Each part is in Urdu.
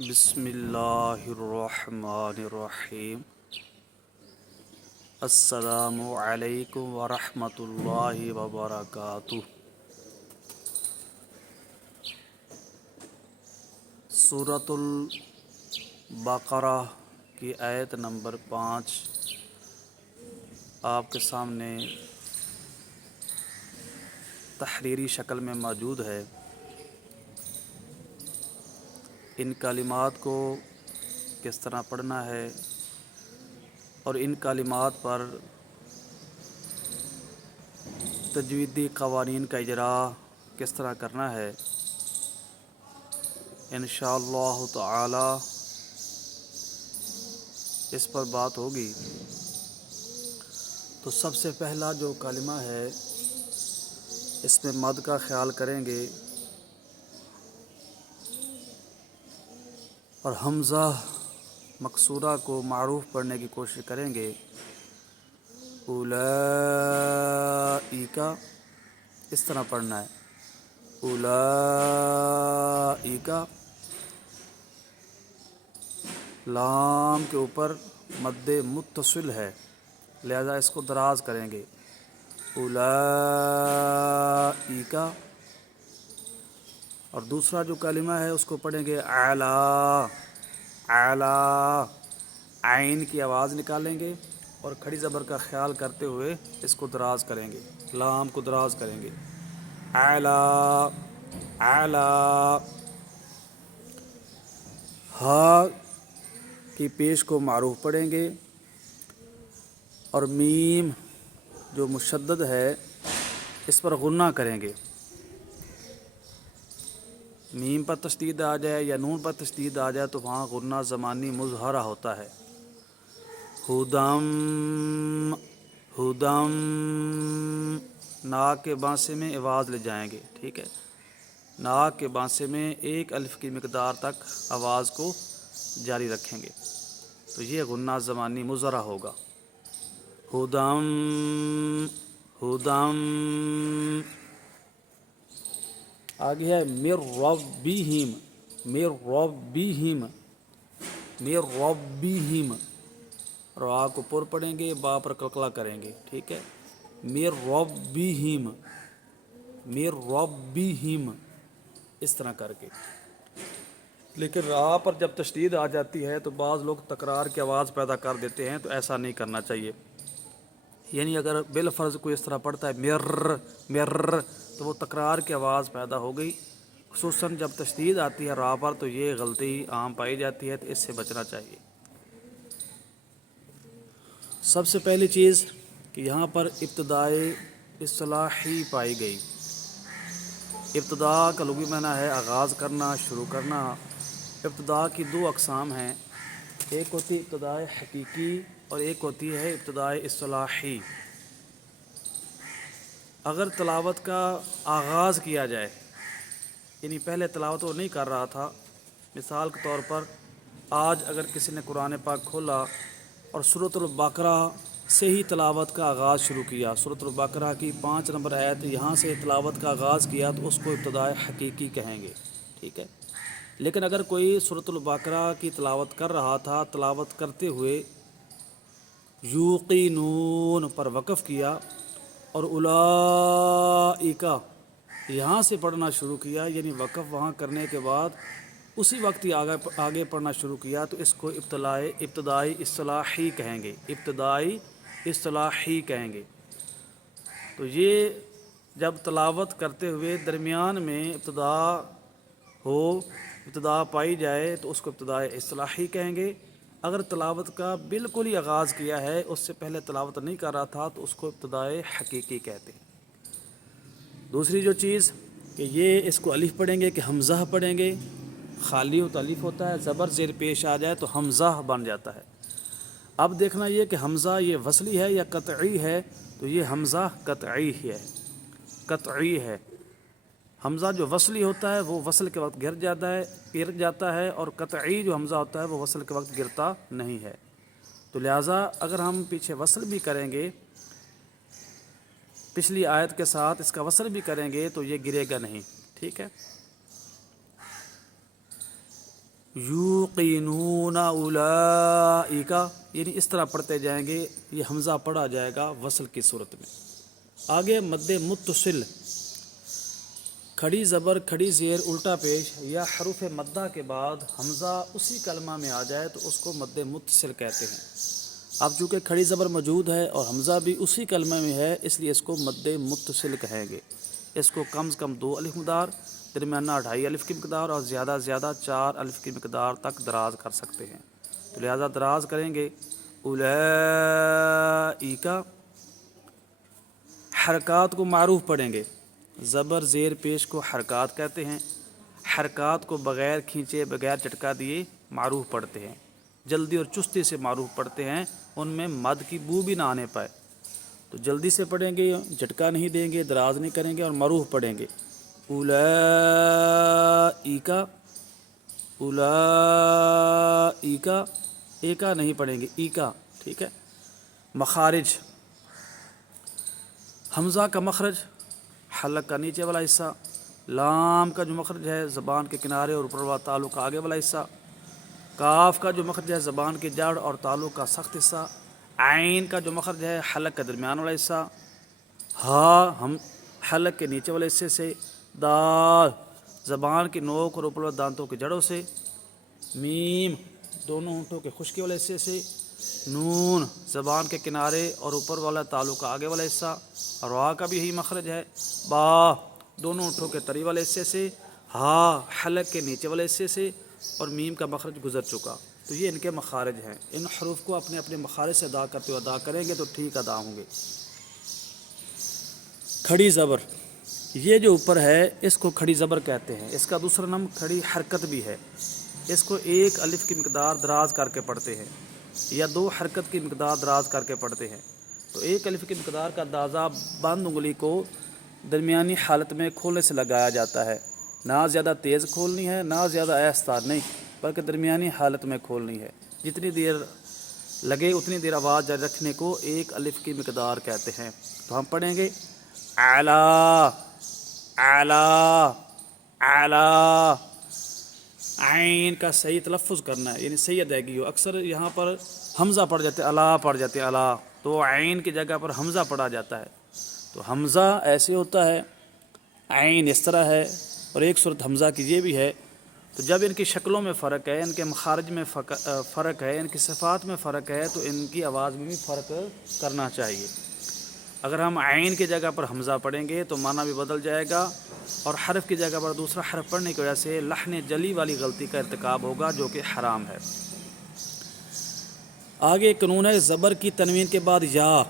بسم اللہ الرحمن الرحیم۔ السلام علیکم ورحمۃ اللہ وبرکاتہ۔ سورۃ البقرہ کی آیت نمبر 5 آپ کے سامنے تحریری شکل میں موجود ہے۔ ان کلمات کو کس طرح پڑھنا ہے اور ان کلمات پر تجویدی قوانین کا اجرا کس طرح کرنا ہے، انشاءاللہ تعالی اس پر بات ہوگی۔ تو سب سے پہلا جو کلمہ ہے اس میں مد کا خیال کریں گے اور حمزہ مکسورہ کو معروف پڑھنے کی کوشش کریں گے۔ اولئک اس طرح پڑھنا ہے، اولئک لام کے اوپر مد متصل ہے، لہذا اس کو دراز کریں گے۔ اولئک اور دوسرا جو کلمہ ہے اس کو پڑھیں گے اعلیٰ، اعلیٰ عین کی آواز نکالیں گے اور کھڑی زبر کا خیال کرتے ہوئے اس کو دراز کریں گے، لام کو دراز کریں گے، اعلیٰ اعلیٰ۔ ہا کی پیش کو معروف پڑھیں گے اور میم جو مشدد ہے اس پر غنہ کریں گے۔ میم پر تشدید آ جائے یا نون پر تشدید آ جائے تو وہاں غنہ زمانی مظہرہ ہوتا ہے۔ ہدم ہدم ناک کے بانسے میں آواز لے جائیں گے، ٹھیک ہے، ناک کے بانسے میں ایک الف کی مقدار تک آواز کو جاری رکھیں گے تو یہ غنہ زمانی مظہرہ ہوگا۔ ہدم ہدم۔ آگے ہے مِن ربہم، مِن ربہم، مِن ربہم، را کو پر پڑھیں گے، با پر قلقلہ کریں گے، ٹھیک ہے، مِن ربہم، مِن ربہم اس طرح کر کے۔ لیکن را پر جب تشدید آ جاتی ہے تو بعض لوگ تکرار کی آواز پیدا کر دیتے ہیں، تو ایسا نہیں کرنا چاہیے۔ یعنی اگر بالفرض کوئی اس طرح پڑھتا ہے مر مر تو وہ تکرار کی آواز پیدا ہو گئی، خصوصاً جب تشدید آتی ہے را پر تو یہ غلطی عام پائی جاتی ہے، تو اس سے بچنا چاہیے۔ سب سے پہلی چیز کہ یہاں پر ابتدائی اصطلاحی پائی گئی۔ ابتدا کا لغوی معنی ہے آغاز کرنا، شروع کرنا۔ ابتدا کی دو اقسام ہیں، ایک ہوتی ہے ابتدائی حقیقی اور ایک ہوتی ہے ابتدائی اصطلاحی۔ اگر تلاوت کا آغاز کیا جائے، یعنی پہلے تلاوت وہ نہیں کر رہا تھا، مثال کے طور پر آج اگر کسی نے قرآن پاک کھولا اور سورۃ البقرہ سے ہی تلاوت کا آغاز شروع کیا، سورۃ البقرہ کی 5 نمبر آیت یہاں سے تلاوت کا آغاز کیا تو اس کو ابتدائی حقیقی کہیں گے، ٹھیک ہے۔ لیکن اگر کوئی سورۃ البقرہ کی تلاوت کر رہا تھا، تلاوت کرتے ہوئے یوقنون پر وقف کیا اور اولئک یہاں سے پڑھنا شروع کیا، یعنی وقف وہاں کرنے کے بعد اسی وقت ہی آگے پڑھنا شروع کیا، تو اس کو ابتدائی اصطلاحی کہیں گے، ابتدائی اصطلاحی کہیں گے۔ تو یہ جب تلاوت کرتے ہوئے درمیان میں ابتدا پائی جائے تو اس کو ابتدائی اصطلاحی کہیں گے۔ اگر تلاوت کا بالکل ہی آغاز کیا ہے، اس سے پہلے تلاوت نہیں کر رہا تھا، تو اس کو ابتدائی حقیقی کہتے ہیں۔ دوسری جو چیز کہ یہ اس کو الف پڑھیں گے کہ حمزہ پڑھیں گے، خالی و الف ہوتا ہے، زبر زیر پیش آ جائے تو حمزہ بن جاتا ہے۔ اب دیکھنا یہ کہ حمزہ یہ وصلی ہے یا قطعی ہے، تو یہ حمزہ قطعی ہے، قطعی ہے۔ حمزہ جو وصلی ہوتا ہے وہ وصل کے وقت گر جاتا ہے اور قطعی جو حمزہ ہوتا ہے وہ وصل کے وقت گرتا نہیں ہے۔ تو لہٰذا اگر ہم پیچھے وصل بھی کریں گے، پچھلی آیت کے ساتھ اس کا وصل بھی کریں گے تو یہ گرے گا نہیں، ٹھیک ہے۔ یوقینون اولئک، یعنی اس طرح پڑھتے جائیں گے، یہ حمزہ پڑھا جائے گا وصل کی صورت میں۔ آگے مد متصل، کھڑی زبر کھڑی زیر الٹا پیش یا حروف مدہ کے بعد حمزہ اسی کلمہ میں آ جائے تو اس کو مد متصل کہتے ہیں۔ اب چونکہ کھڑی زبر موجود ہے اور حمزہ بھی اسی کلمہ میں ہے، اس لیے اس کو مد متصل کہیں گے۔ اس کو کم از کم 2 الف مقدار، درمیانہ 2.5 الف کی مقدار اور زیادہ سے زیادہ 4 الف کی مقدار تک دراز کر سکتے ہیں، تو لہذا دراز کریں گے اولئک۔ حرکات کو معروف پڑھیں گے، زبر زیر پیش کو حرکات کہتے ہیں۔ حرکات کو بغیر کھینچے بغیر جھٹکا دیے معروف پڑھتے ہیں، جلدی اور چستی سے معروف پڑھتے ہیں، ان میں مد کی بو بھی نہ آنے پائے، تو جلدی سے پڑھیں گے، جھٹکا نہیں دیں گے، دراز نہیں کریں گے اور معروف پڑھیں گے اولئک۔ اولئک، ایکا نہیں پڑھیں گے، ایکا، ٹھیک ہے۔ مخارج، حمزہ کا مخرج حلق کا نیچے والا حصہ، لام کا جو مخرج ہے زبان کے کنارے اور اوپر والا تالو کا آگے والا حصہ، کاف کا جو مخرج ہے زبان کی جڑ اور تالو کا سخت حصہ، عین کا جو مخرج ہے حلق کا درمیان والا حصہ، ہا ہم حلق کے نیچے والے حصے سے، دال زبان کی نوک اور اوپر والے دانتوں کی جڑوں سے، میم دونوں ہونٹوں کے خشکی والے حصے سے، نون زبان کے کنارے اور اوپر والا تالو کا آگے والا حصہ، را کا بھی یہی مخرج ہے، با دونوں ہونٹوں کے تری والے حصے سے، ہا حلق کے نیچے والے حصے سے، اور میم کا مخرج گزر چکا۔ تو یہ ان کے مخارج ہیں، ان حروف کو اپنے اپنے مخارج سے ادا کرتے ہوئے ادا کریں گے تو ٹھیک ادا ہوں گے۔ کھڑی زبر، یہ جو اوپر ہے اس کو کھڑی زبر کہتے ہیں، اس کا دوسرا نام کھڑی حرکت بھی ہے۔ اس کو 1 الف کی مقدار دراز کر کے پڑھتے ہیں یا 2 حرکت کی مقدار دراز کر کے پڑھتے ہیں۔ تو 1 الف کی مقدار کا اندازہ بند انگلی کو درمیانی حالت میں کھولنے سے لگایا جاتا ہے، نہ زیادہ تیز کھولنی ہے نہ زیادہ آہستہ، نہیں بلکہ درمیانی حالت میں کھولنی ہے، جتنی دیر لگے اتنی دیر آواز جاری رکھنے کو 1 الف کی مقدار کہتے ہیں۔ تو ہم پڑھیں گے اعلیٰ اعلیٰ اعلیٰ، عین کا صحیح تلفظ کرنا ہے، یعنی صحیح ادائیگی ہو۔ اکثر یہاں پر حمزہ پڑھ جاتے الا پڑھ جاتے الا، تو عین کی جگہ پر حمزہ پڑھا جاتا ہے، تو حمزہ ایسے ہوتا ہے، عین اس طرح ہے، اور ایک صورت حمزہ کی یہ بھی ہے۔ تو جب ان کی شکلوں میں فرق ہے، ان کے مخارج میں فرق ہے، ان کی صفات میں فرق ہے، تو ان کی آواز میں بھی فرق کرنا چاہیے۔ اگر ہم عین کی جگہ پر حمزہ پڑھیں گے تو معنی بھی بدل جائے گا، اور حرف کی جگہ پر دوسرا حرف پڑھنے کی وجہ سے لحن جلی والی غلطی کا ارتکاب ہوگا جو کہ حرام ہے۔ آگے قانون ہے زبر کی تنوین کے بعد یا،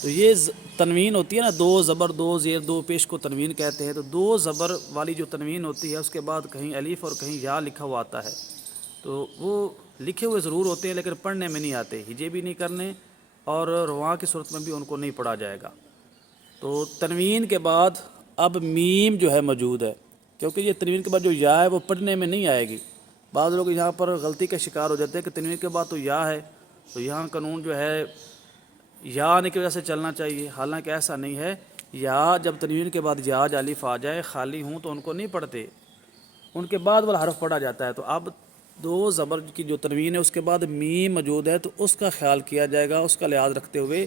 تو یہ تنوین ہوتی ہے نا، 2 زبر 2 زیر 2 پیش کو تنوین کہتے ہیں۔ تو 2 زبر والی جو تنوین ہوتی ہے اس کے بعد کہیں الف اور کہیں یا لکھا ہوا آتا ہے، تو وہ لکھے ہوئے ضرور ہوتے ہیں لیکن پڑھنے میں نہیں آتے، ہجے بھی نہیں کرنے اور رواں کی صورت میں بھی ان کو نہیں پڑھا جائے گا۔ تو تنوین کے بعد اب میم جو ہے موجود ہے، کیونکہ یہ تنوین کے بعد جو یا ہے وہ پڑھنے میں نہیں آئے گی۔ بعض لوگ یہاں پر غلطی کا شکار ہو جاتے ہیں کہ تنوین کے بعد تو یا ہے، تو یہاں قانون جو ہے یا آنے کی وجہ سے چلنا چاہیے، حالانکہ ایسا نہیں ہے۔ یا جب تنوین کے بعد یا الف آ جائے خالی ہوں تو ان کو نہیں پڑھتے، ان کے بعد والا حرف پڑھا جاتا ہے۔ تو اب 2 زبر کی جو تنوین ہے اس کے بعد میم موجود ہے، تو اس کا خیال کیا جائے گا، اس کا لحاظ رکھتے ہوئے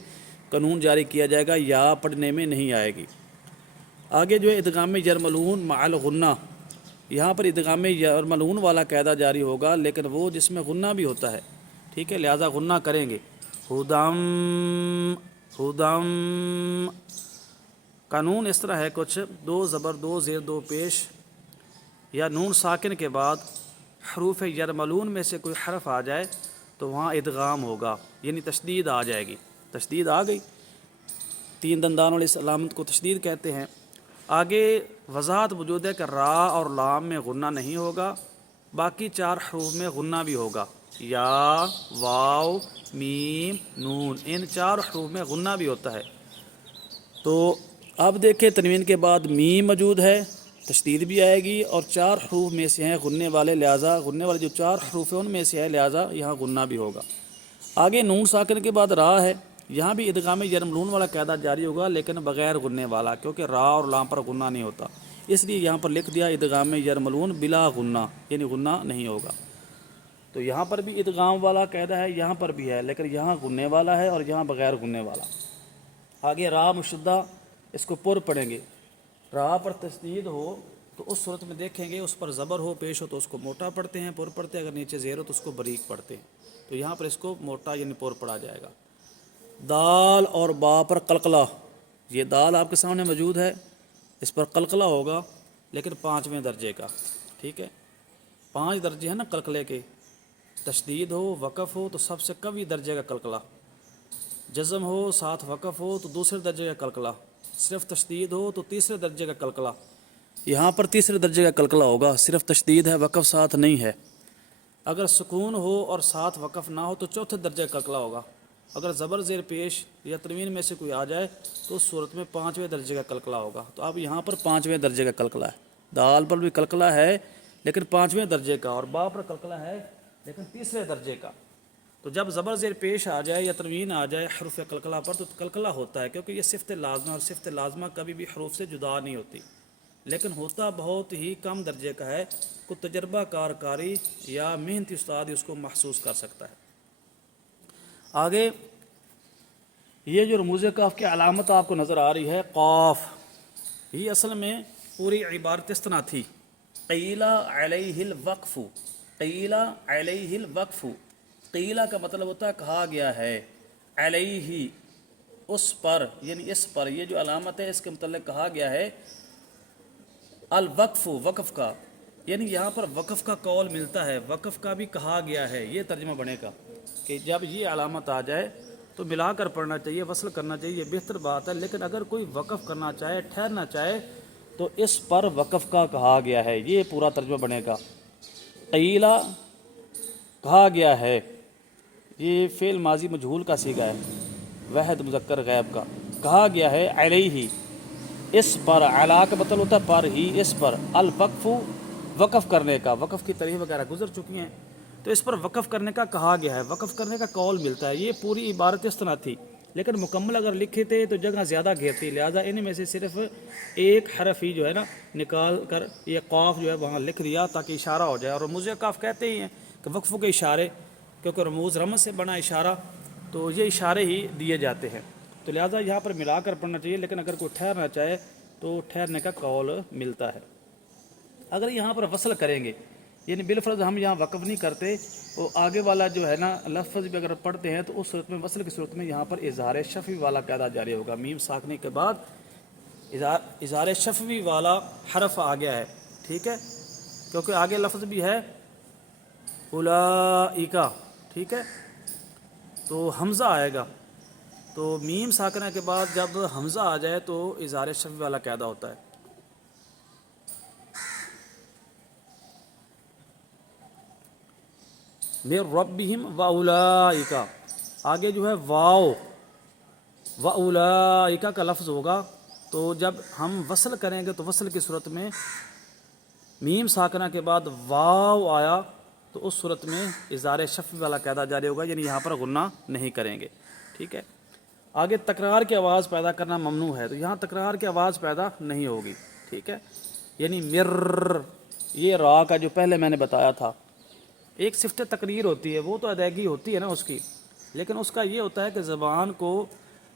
قانون جاری کیا جائے گا، یا پڑھنے میں نہیں آئے گی۔ آگے جو ہے ادغام یرملون مع الغنہ، یہاں پر ادغام یرملون والا قاعدہ جاری ہوگا، لیکن وہ جس میں غنہ بھی ہوتا ہے، ٹھیک ہے، لہذا غنہ کریں گے۔ ہدم ہدم، قانون اس طرح ہے کچھ، 2 زبر 2 زیر 2 پیش یا نون ساکن کے بعد حروف یرملون میں سے کوئی حرف آ جائے تو وہاں ادغام ہوگا، یعنی تشدید آ جائے گی۔ تشدید آ گئی، 3 دندان والی اس علامت کو تشدید کہتے ہیں۔ آگے وضاحت موجود ہے کہ را اور لام میں غنہ نہیں ہوگا، باقی 4 حروف میں غنہ بھی ہوگا، یا واو میم نون، ان 4 حروف میں غنہ بھی ہوتا ہے۔ تو اب دیکھیں تنوین کے بعد میم موجود ہے، تشدید بھی آئے گی، اور 4 حروف میں سے ہیں غننے والے، لہٰذا غننے والے جو 4 حروف ہیں ان میں سے ہے، لہٰذا یہاں غنہ بھی ہوگا۔ آگے نون ساکن کے بعد را ہے، یہاں بھی ادغام یرملون والا قاعدہ جاری ہوگا لیکن بغیر غننے والا، کیونکہ را اور لام پر غنہ نہیں ہوتا۔ اس لیے یہاں پر لکھ دیا ادغام یرملون بلا غنہ، یعنی غنہ نہیں ہوگا۔ تو یہاں پر بھی ادغام والا قاعدہ ہے، یہاں پر بھی ہے، لیکن یہاں غننے والا ہے اور یہاں بغیر غننے والا۔ آگے را مشدہ، اس کو پر پڑھیں گے، را پر تشدید ہو تو اس صورت میں دیکھیں گے اس پر زبر ہو پیش ہو تو اس کو موٹا پڑھتے ہیں، پر پڑھتے ہیں، اگر نیچے زیر ہو تو اس کو بریک پڑھتے ہیں۔ تو یہاں پر اس کو موٹا یعنی پر پڑھا جائے گا۔ دال اور با پر قلقلہ، یہ دال آپ کے سامنے موجود ہے، اس پر قلقلہ ہوگا لیکن 5ویں درجے کا، ٹھیک ہے، 5 درجے ہیں نا قلقلے کے، تشدید ہو وقف ہو تو سب سے قوی درجے کا قلقلہ، جزم ہو ساتھ وقف ہو تو دوسرے درجے کا قلقلہ، صرف تشدید ہو تو تیسرے درجے کا قلقلہ۔ یہاں پر تیسرے درجے کا قلقلہ ہوگا، صرف تشدید ہے وقف ساتھ نہیں ہے۔ اگر سکون ہو اور ساتھ وقف نہ ہو تو چوتھے درجے کا قلقلہ ہوگا۔ اگر زبر زیر پیش یا تنوین میں سے کوئی آ جائے تو اس صورت میں 5ویں درجے کا قلقلہ ہوگا۔ تو اب یہاں پر 5ویں درجے کا قلقلہ ہے، دال پر بھی قلقلہ ہے لیکن 5ویں درجے کا، اور با پر قلقلہ ہے لیکن تیسرے درجے کا۔ تو جب زبر زیر پیش آ جائے یا تنوین آ جائے حروف قلقلہ پر تو قلقلہ ہوتا ہے، کیونکہ یہ صفت لازمہ، اور صفت لازمہ کبھی بھی حروف سے جدا نہیں ہوتی، لیکن ہوتا بہت ہی کم درجے کا ہے، کوئی تجربہ کار کاری یا محنتی استاد اس کو محسوس کر سکتا ہے۔ آگے یہ جو رموز کاف کی علامت آپ کو نظر آ رہی ہے قاف، یہ اصل میں پوری عبارت اس طرح تھی، قیل علیہ الوقف، قیل علیہ الوقف، قیل کا مطلب ہوتا ہے کہا گیا ہے، علیہ اس پر یعنی اس پر، یہ جو علامت ہے اس کے متعلق کہا گیا ہے، الوقف وقف کا، یعنی یہاں پر وقف کا قول ملتا ہے، وقف کا بھی کہا گیا ہے، یہ ترجمہ بنے گا کہ جب یہ علامت آ جائے تو ملا کر پڑھنا چاہیے، وصل کرنا چاہیے، یہ بہتر بات ہے، لیکن اگر کوئی وقف کرنا چاہے ٹھہرنا چاہے تو اس پر وقف کا کہا گیا ہے، یہ پورا ترجمہ بنے گا۔ قیلا کہا گیا ہے، یہ فعل ماضی مجہول کا صیغہ ہے، واحد مذکر غائب کا، کہا گیا ہے علیہ اس پر، علا کا مطلب ہوتا ہے پر ہی، اس پر، الوقف وقف کرنے کا، وقف کی تعریف وغیرہ گزر چکی ہیں، تو اس پر وقف کرنے کا کہا گیا ہے، وقف کرنے کا قول ملتا ہے۔ یہ پوری عبارت اس طرح تھی، لیکن مکمل اگر لکھے تھے تو جگہ زیادہ گھیرتی، لہٰذا ان میں سے صرف ایک حرف ہی جو ہے نا نکال کر یہ قاف جو ہے وہاں لکھ دیا تاکہ اشارہ ہو جائے، اور رموز قاف کہتے ہی ہیں کہ وقفوں کے اشارے، کیونکہ رموز رمز سے بنا اشارہ تو یہ اشارے ہی دیے جاتے ہیں، تو لہٰذا یہاں پر ملا کر پڑھنا چاہیے، لیکن اگر کوئی ٹھہرنا چاہے تو ٹھہرنے کا قول ملتا ہے۔ اگر یہاں پر وصل کریں گے یعنی بالفرض ہم یہاں وقف نہیں کرتے تو آگے والا جو ہے نا لفظ بھی اگر پڑھتے ہیں تو اس صورت میں وصل کی صورت میں یہاں پر اظہار شفوی والا قاعدہ جاری ہوگا، میم ساکنے کے بعد اظہار شفوی والا حرف آ گیا ہے، ٹھیک ہے، کیونکہ آگے لفظ بھی ہے اولئک، ٹھیک ہے، تو حمزہ آئے گا، تو میم ساکنہ کے بعد جب حمزہ آ جائے تو اظہار شفوی والا قاعدہ ہوتا ہے۔ من ربہم واولئک، آگے جو ہے واو واولئک کا لفظ ہوگا، تو جب ہم وصل کریں گے تو وصل کی صورت میں میم ساکنہ کے بعد واو آیا تو اس صورت میں اظہار شفوی والا قاعدہ جاری ہوگا، یعنی یہاں پر غنہ نہیں کریں گے، ٹھیک ہے۔ آگے تکرار کی آواز پیدا کرنا ممنوع ہے، تو یہاں تکرار کی آواز پیدا نہیں ہوگی، ٹھیک ہے، یعنی مر، یہ را کا جو پہلے میں نے بتایا تھا ایک صفت تقریر ہوتی ہے، وہ تو ادائیگی ہوتی ہے نا اس کی، لیکن اس کا یہ ہوتا ہے کہ زبان کو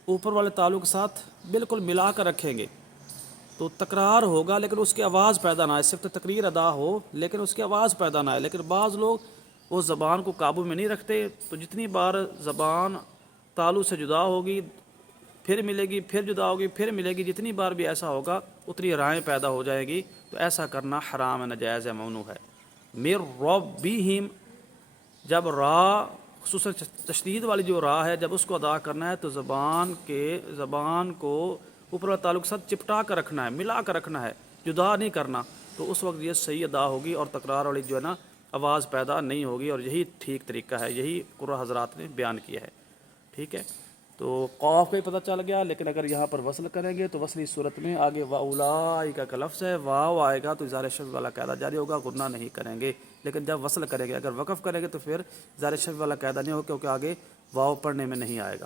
اوپر والے تالو کے ساتھ بالکل ملا کر رکھیں گے تو تکرار ہوگا، لیکن اس کی آواز پیدا نہ آئے، صفت تقریر ادا ہو لیکن اس کی آواز پیدا نہ آئے، لیکن بعض لوگ اس زبان کو قابو میں نہیں رکھتے، تو جتنی بار زبان تالو سے جدا ہوگی پھر ملے گی، پھر جدا ہوگی، پھر ملے گی، جتنی بار بھی ایسا ہوگا اتنی رائیں پیدا ہو جائیں گی، تو ایسا کرنا حرام ہے، ناجائز ہے، ممنوع ہے۔ مر ربہم، جب را خصوصاً تشدید والی جو را ہے جب اس کو ادا کرنا ہے تو زبان کو اوپر والا تعلق ساتھ چپٹا کر رکھنا ہے، ملا کر رکھنا ہے، جدا نہیں کرنا، تو اس وقت یہ صحیح ادا ہوگی اور تکرار والی جو ہے نا آواز پیدا نہیں ہوگی، اور یہی ٹھیک طریقہ ہے، یہی قرآن حضرات نے بیان کیا ہے، ٹھیک ہے۔ تو قاف کا ہی پتہ چل گیا، لیکن اگر یہاں پر وصل کریں گے تو وصلی صورت میں آگے واولئک کا لفظ ہے، واو آئے گا تو اظہار شفوی والا قاعدہ جاری ہوگا، غنہ نہیں کریں گے، لیکن جب وصل کریں گے، اگر وقف کریں گے تو پھر اظہار شفوی والا قاعدہ نہیں ہوگا، کیونکہ آگے واو پڑھنے میں نہیں آئے گا۔